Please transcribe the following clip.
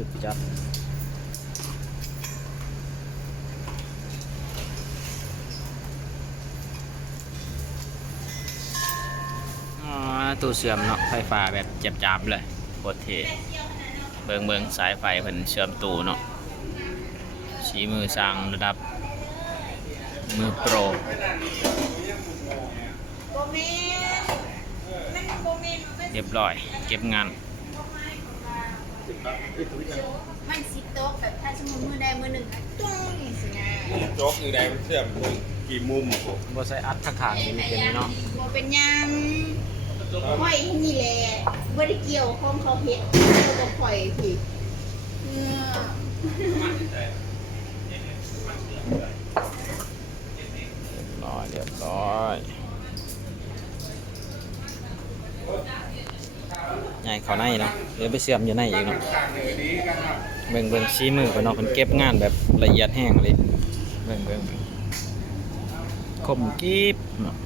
สุดจัดตู้เชื่อมเนาะไฟฟ้าแบบจับๆเลยโคตรเท่เบิ่งสายไฟเพิ่นเชื่อมตู้เนาะชี้มือสร้างระดับมือโปรเรียบร้อยเก็บงานมันสิโต๊ะแบบถ้าสมมติมือใดมือหนึ่งตุ้งอย่างสินะโจ๊กอยู่ใดเชื่อมกี่มุมบ่ใส่อัดข้างๆนี่เป็นเนาะบ่เป็นยังข่อยนี่แหละบ่ได้เกี่ยวของเขาเฮ็ดเขาบ่ข่อยพี่เรียบร้อยใหญ่เขาในเนาะเดี๋ยวไปเชื่อมอยู่ในอีกเนาะเบิ่งชี้มือไปเนาะเพิ่นเก็บงานแบบละเอียดแห้งเลยเบิ่งคมกริบเนาะ